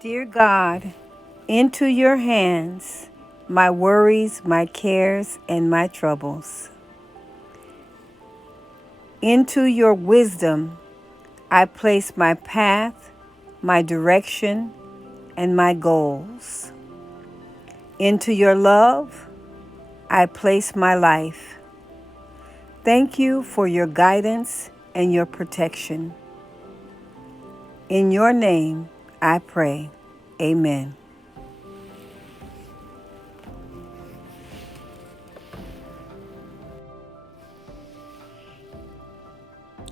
Dear God, into your hands my worries, my cares, and my troubles. Into your wisdom I place my path, my direction, and my goals. Into your love I place my life. Thank you for your guidance and your protection. In your name I pray. Amen.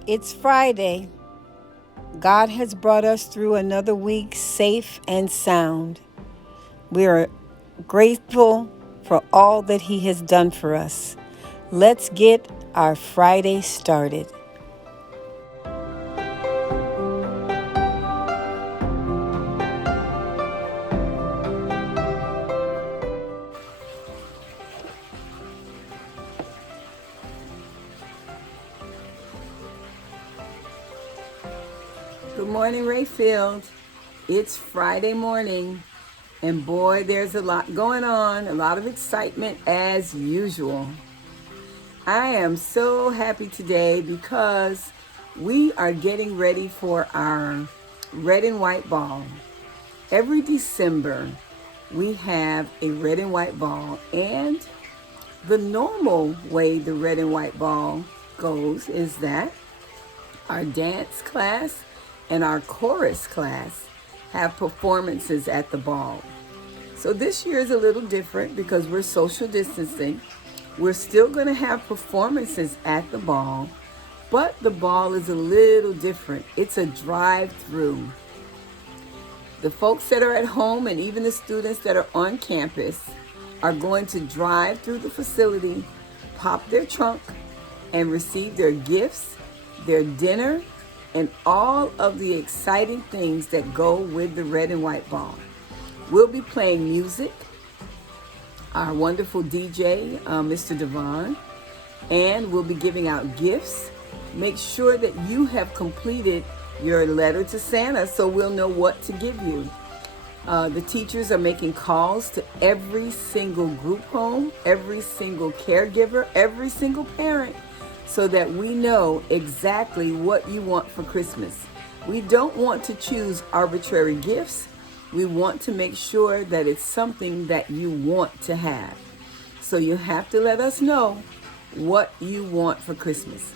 It's Friday. God has brought us through another week safe and sound. We are grateful for all that He has done for us. Let's get our Friday started. Good morning, Rayfield. It's Friday morning, and boy, there's a lot going on, a lot of excitement as usual. I am so happy today because we are getting ready for our red and white ball. Every December, we have a red and white ball, and the normal way the red and white ball goes is that our dance class and our chorus class have performances at the ball. So this year is a little different because we're social distancing. We're still going to have performances at the ball, but the ball is a little different. It's a drive-through. The folks that are at home and even the students that are on campus are going to drive through the facility, pop their trunk, and receive their gifts, their dinner, and all of the exciting things that go with the red and white ball. We'll be playing music, our wonderful DJ, Mr. Devon, and we'll be giving out gifts. Make sure that you have completed your letter to Santa so we'll know what to give you. The teachers are making calls to every single group home, every single caregiver, every single parent, so that we know exactly what you want for Christmas. We don't want to choose arbitrary gifts. We want to make sure that it's something that you want to have. So you have to let us know what you want for Christmas.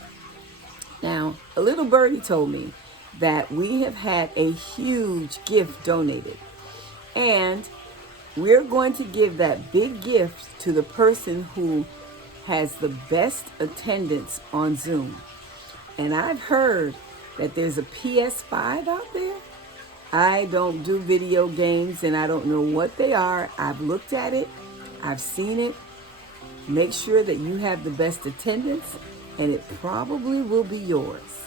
Now, a little birdie told me that we have had a huge gift donated. And we're going to give that big gift to the person who has the best attendance on Zoom. And I've heard that there's a PS5 out there. I don't do video games and I don't know what they are. I've looked at it. I've seen it. Make sure that you have the best attendance and it probably will be yours.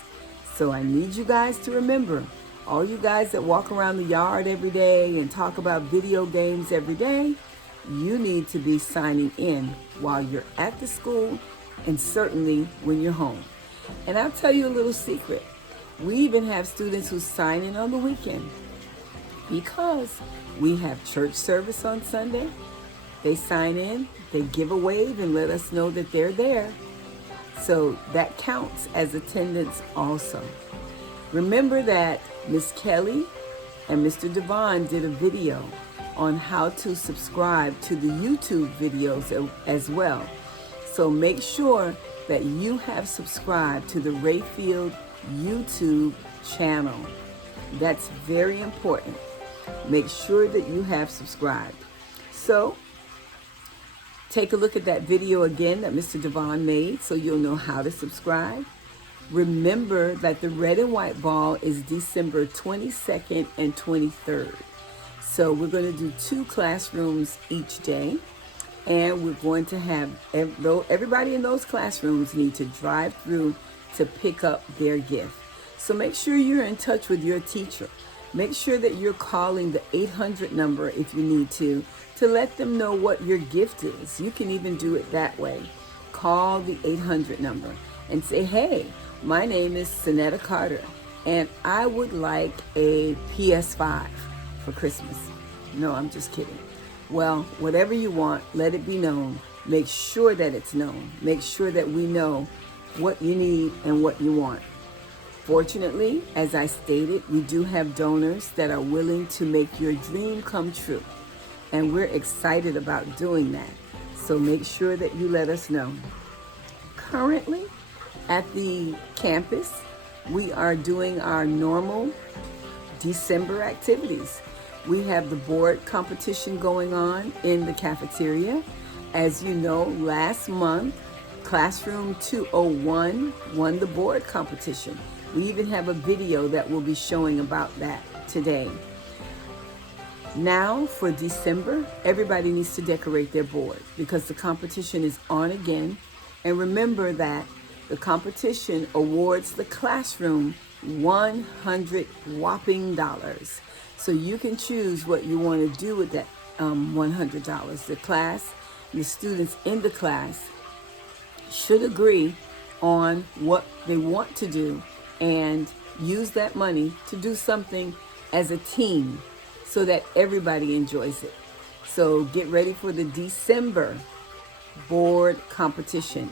So I need you guys to remember, all you guys that walk around the yard every day and talk about video games every day, you need to be signing in while you're at the school and certainly when you're home. And I'll tell you a little secret. We even have students who sign in on the weekend because we have church service on Sunday. They sign in, they give a wave and let us know that they're there. So that counts as attendance also. Remember that Miss Kelly and Mr. Devon did a video on how to subscribe to the YouTube videos as well. So make sure that you have subscribed to the Rayfield YouTube channel. That's very important. Make sure that you have subscribed. So take a look at that video again that Mr. Devon made so you'll know how to subscribe. Remember that the red and white ball is December 22nd and 23rd. So we're going to do 2 classrooms each day. And we're going to have, everybody in those classrooms need to drive through to pick up their gift. So make sure you're in touch with your teacher. Make sure that you're calling the 800 number if you need to let them know what your gift is. You can even do it that way. Call the 800 number and say, hey, my name is Sonetta Carter, and I would like a PS5 for Christmas. No, I'm just kidding. Well, whatever you want, let it be known. Make sure that it's known. Make sure that we know what you need and what you want. Fortunately, as I stated, we do have donors that are willing to make your dream come true. And we're excited about doing that. So make sure that you let us know. Currently, at the campus, we are doing our normal December activities. We have the board competition going on in the cafeteria. As you know, last month, Classroom 201 won the board competition. We even have a video that we'll be showing about that today. Now for December, everybody needs to decorate their board because the competition is on again. And remember that the competition awards the classroom $100 whopping. So you can choose what you want to do with that $100. The class, the students in the class should agree on what they want to do and use that money to do something as a team so that everybody enjoys it. So get ready for the December board competition.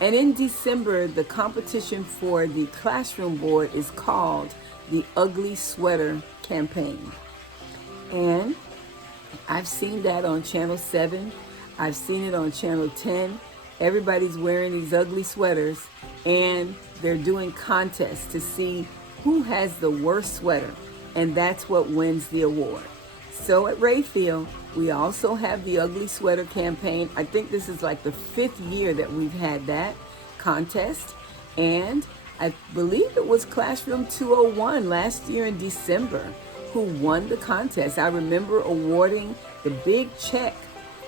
And in December, the competition for the classroom board is called the Ugly Sweater Campaign. And I've seen that on Channel 7. I've seen it on Channel 10. Everybody's wearing these ugly sweaters and they're doing contests to see who has the worst sweater, and that's what wins the award. So at Rayfield, we also have the Ugly Sweater Campaign. I think this is like the 5th year that we've had that contest, and I believe it was Classroom 201 last year in December who won the contest. I remember awarding the big check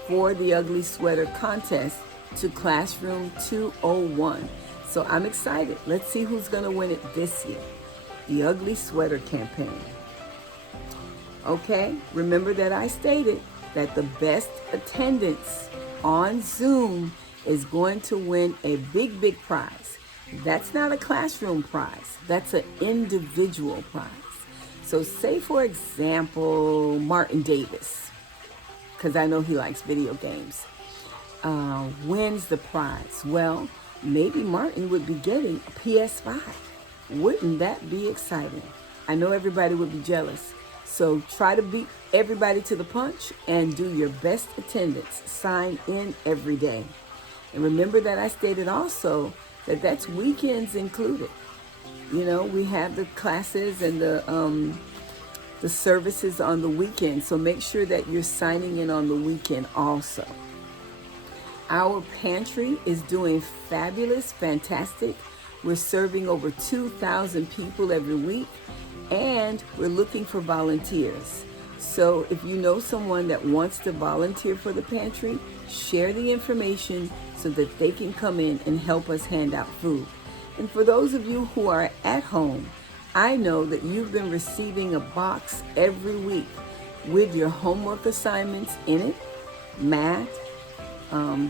for the Ugly Sweater contest to Classroom 201. So I'm excited. Let's see who's going to win it this year. The Ugly Sweater Campaign. Okay, remember that I stated that the best attendance on Zoom is going to win a big prize. That's not a classroom prize. That's an individual prize. So say, for example, Martin Davis, because I know he likes video games, wins the prize. Well, maybe Martin would be getting a PS5. Wouldn't that be exciting? I know everybody would be jealous. So try to beat everybody to the punch and do your best attendance. Sign in every day. And remember that I stated also that that's weekends included. You know, we have the classes and the services on the weekend. So make sure that you're signing in on the weekend also. Our pantry is doing fabulous, fantastic. We're serving over 2,000 people every week, and we're looking for volunteers. So if you know someone that wants to volunteer for the pantry, share the information so that they can come in and help us hand out food. And for those of you who are at home, I know that you've been receiving a box every week with your homework assignments in it, math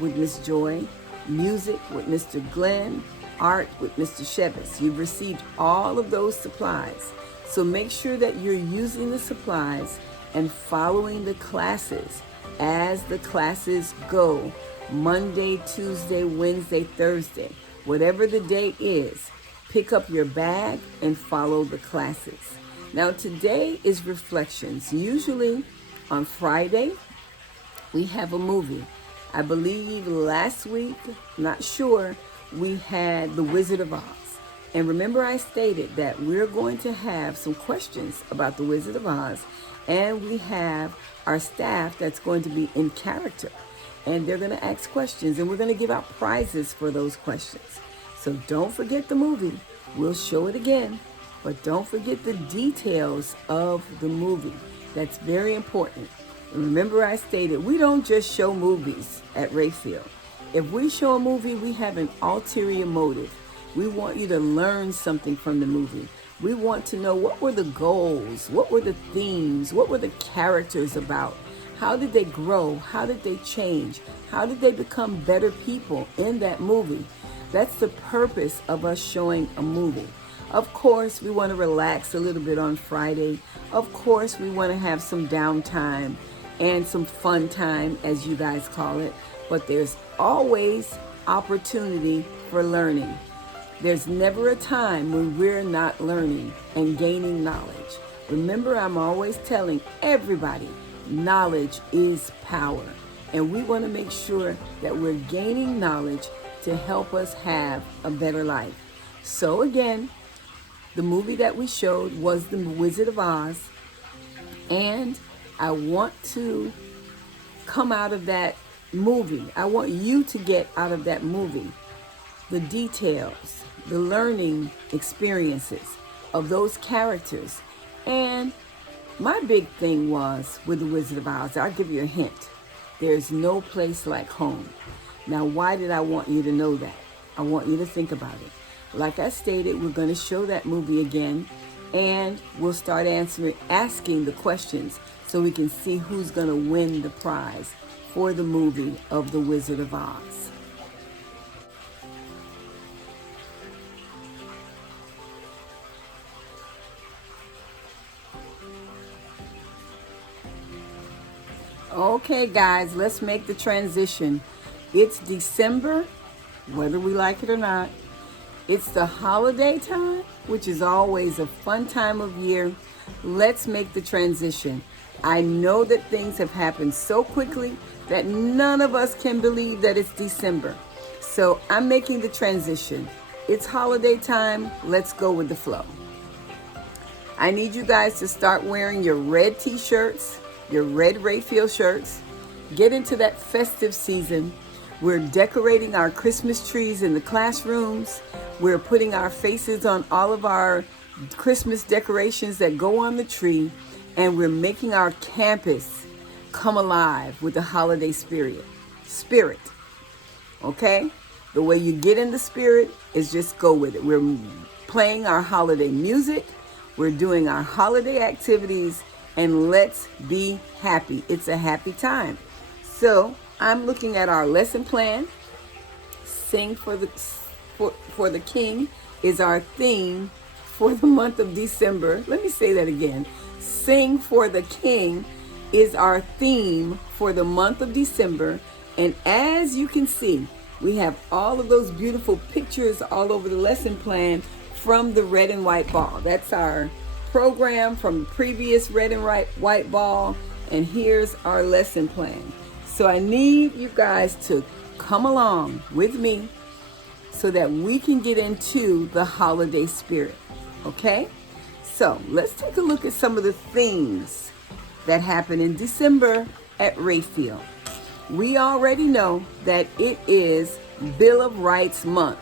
with Miss Joy, music with Mr. Glenn, art with Mr. Shevis. You've received all of those supplies. So make sure that you're using the supplies and following the classes as the classes go. Monday, Tuesday, Wednesday, Thursday, whatever the date is, pick up your bag and follow the classes. Now today is reflections. Usually on Friday, we have a movie. I believe last week, not sure, we had The Wizard of Oz. And remember I stated that we're going to have some questions about The Wizard of Oz, and we have our staff that's going to be in character. And they're going to ask questions, and we're going to give out prizes for those questions. So don't forget the movie. We'll show it again, but don't forget the details of the movie. That's very important. And remember I stated we don't just show movies at Rayfield. If we show a movie, we have an ulterior motive. We want you to learn something from the movie. We want to know what were the goals, what were the themes, what were the characters about, how did they grow, how did they change, how did they become better people in that movie. That's the purpose of us showing a movie. Of course, we want to relax a little bit on Friday. Of course, we want to have some downtime and some fun time, as you guys call it. But there's always opportunity for learning. There's never a time when we're not learning and gaining knowledge. Remember, I'm always telling everybody, knowledge is power. And we want to make sure that we're gaining knowledge to help us have a better life. So again, the movie that we showed was The Wizard of Oz. And I want to come out of that movie. I want you to get out of that movie the details, the learning experiences of those characters. And my big thing was with The Wizard of Oz, I'll give you a hint. There's no place like home. Now, why did I want you to know that? I want you to think about it. Like I stated, we're going to show that movie again, and we'll start asking the questions so we can see who's going to win the prize for the movie of The Wizard of Oz. Okay, guys, let's make the transition. It's December, whether we like it or not. It's the holiday time, which is always a fun time of year. Let's make the transition. I know that things have happened so quickly that none of us can believe that it's December. So I'm making the transition. It's holiday time. Let's go with the flow. I need you guys to start wearing your red t-shirts, your red Rayfield shirts. Get into that festive season. We're decorating our Christmas trees in the classrooms. We're putting our faces on all of our Christmas decorations that go on the tree. And we're making our campus come alive with the holiday spirit. Okay? The way you get in the spirit is just go with it. We're playing our holiday music. We're doing our holiday activities. And let's be happy. It's a happy time. So I'm looking at our lesson plan. Sing for the King is our theme for the month of December. Let me say that again. Sing for the King is our theme for the month of December. And as you can see, we have all of those beautiful pictures all over the lesson plan from the red and white ball. That's our program from the previous red and white ball, and here's our lesson plan. So I need you guys to come along with me so that we can get into the holiday spirit. Okay? So let's take a look at some of the things that happen in December at Rayfield. We already know that it is Bill of Rights month.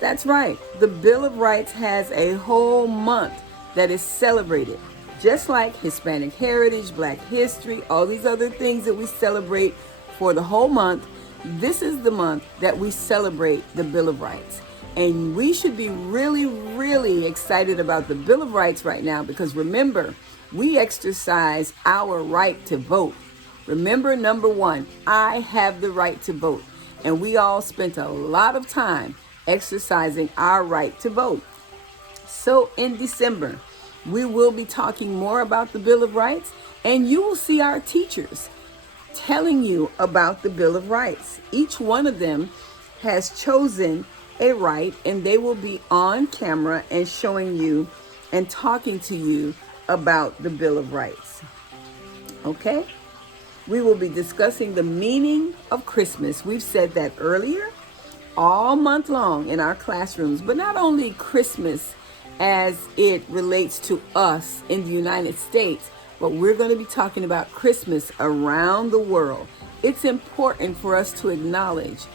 That's right. The Bill of Rights has a whole month that is celebrated. Just like Hispanic Heritage, Black History, all these other things that we celebrate for the whole month, this is the month that we celebrate the Bill of Rights. And we should be really, really excited about the Bill of Rights right now because remember, we exercise our right to vote. Remember, number one, I have the right to vote. And we all spent a lot of time exercising our right to vote. So in December, we will be talking more about the Bill of Rights, and you will see our teachers telling you about the Bill of Rights. Each one of them has chosen a right, and they will be on camera and showing you and talking to you about the Bill of Rights. Okay? We will be discussing the meaning of Christmas. We've said that earlier, all month long in our classrooms, but not only Christmas as it relates to us in the United States, but we're going to be talking about Christmas around the world. It's important for us to acknowledge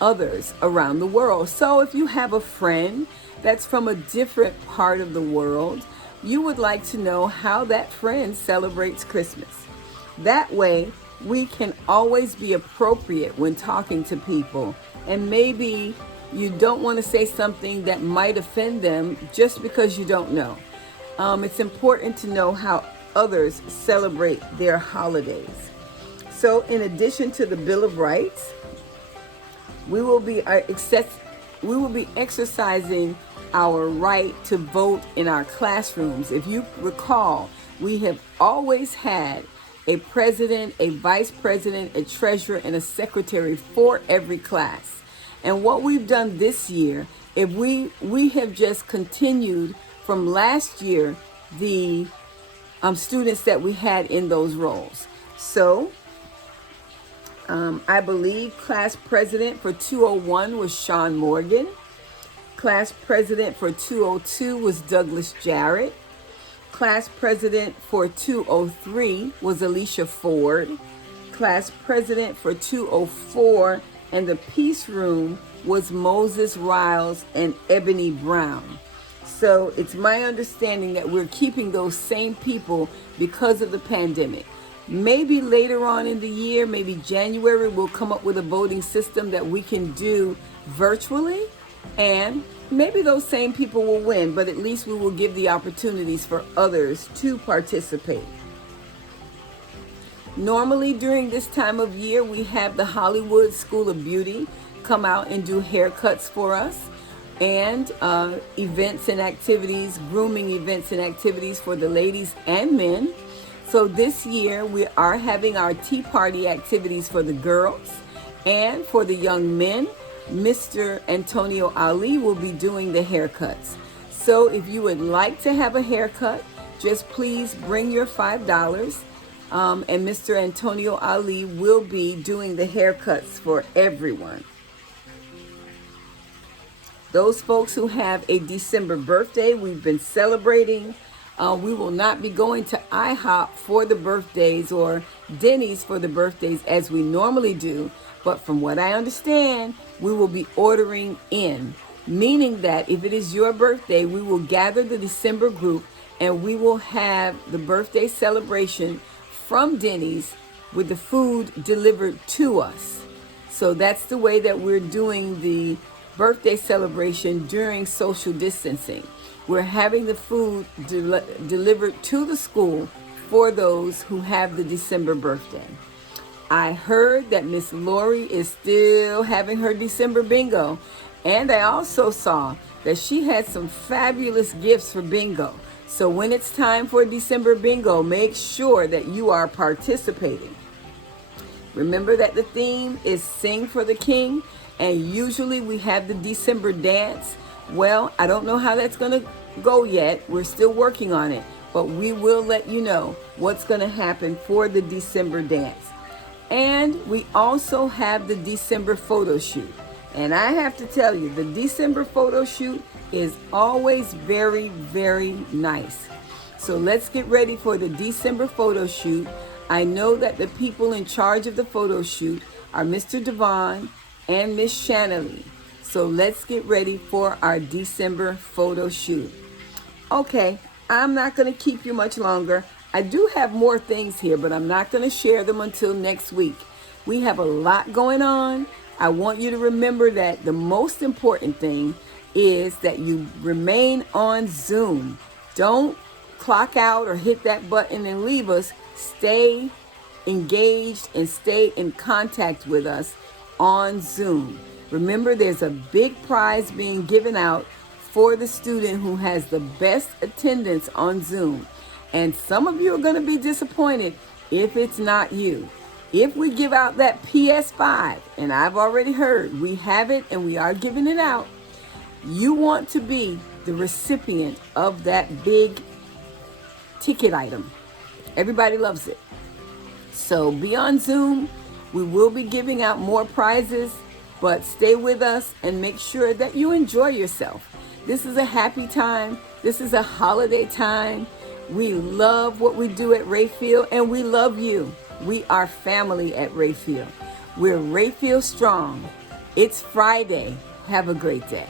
others around the world. So if you have a friend that's from a different part of the world, you would like to know how that friend celebrates Christmas. That way, we can always be appropriate when talking to people, and maybe you don't want to say something that might offend them just because you don't know. It's important to know how others celebrate their holidays. So in addition to the Bill of Rights, we will be exercising our right to vote in our classrooms. If you recall, we have always had a president, a vice president, a treasurer, and a secretary for every class. And what we've done this year, if we have just continued from last year the students that we had in those roles. So I believe class president for 201 was Sean Morgan. Class president for 202 was Douglas Jarrett. Class president for 203 was Alicia Ford. Class president for 204 and the Peace Room was Moses Riles and Ebony Brown. So it's my understanding that we're keeping those same people because of the pandemic. Maybe later on in the year, maybe January, we'll come up with a voting system that we can do virtually, and maybe those same people will win, but at least we will give the opportunities for others to participate. Normally during this time of year, we have the Hollywood School of Beauty come out and do haircuts for us, and events and activities, grooming events and activities for the ladies and men. So this year we are having our tea party activities for the girls, and for the young men, Mr. Antonio Ali will be doing the haircuts. So if you would like to have a haircut, just please bring your $5, and Mr. Antonio Ali will be doing the haircuts for everyone. Those folks who have a December birthday, we've been celebrating. We will not be going to IHOP for the birthdays or Denny's for the birthdays as we normally do. But from what I understand, we will be ordering in, meaning that if it is your birthday, we will gather the December group and we will have the birthday celebration from Denny's with the food delivered to us. So that's the way that we're doing the birthday celebration during social distancing. We're having the food delivered to the school for those who have the December birthday. I heard that Miss Lori is still having her December bingo, and I also saw that she had some fabulous gifts for bingo. So when it's time for December bingo, make sure that you are participating. Remember that the theme is Sing for the King, and usually we have the December dance. Well, I don't know how that's going to go yet. We're still working on it, but we will let you know what's going to happen for the December dance. And we also have the December photo shoot. And I have to tell you, the December photo shoot is always very, very nice. So let's get ready for the December photo shoot. I know that the people in charge of the photo shoot are Mr. Devon and Miss Shanley. So let's get ready for our December photo shoot. Okay, I'm not going to keep you much longer. I do have more things here, but I'm not going to share them until next week. We have a lot going on. I want you to remember that the most important thing is that you remain on Zoom. Don't clock out or hit that button and leave us. Stay engaged and stay in contact with us on Zoom. Remember, there's a big prize being given out for the student who has the best attendance on Zoom. And some of you are going to be disappointed if it's not you. If we give out that PS5, and I've already heard we have it and we are giving it out, you want to be the recipient of that big ticket item. Everybody loves it. So be on Zoom. We will be giving out more prizes, but stay with us and make sure that you enjoy yourself. This is a happy time. This is a holiday time. We love what we do at Rayfield, and we love you. We are family at Rayfield. We're Rayfield strong. It's Friday. Have a great day.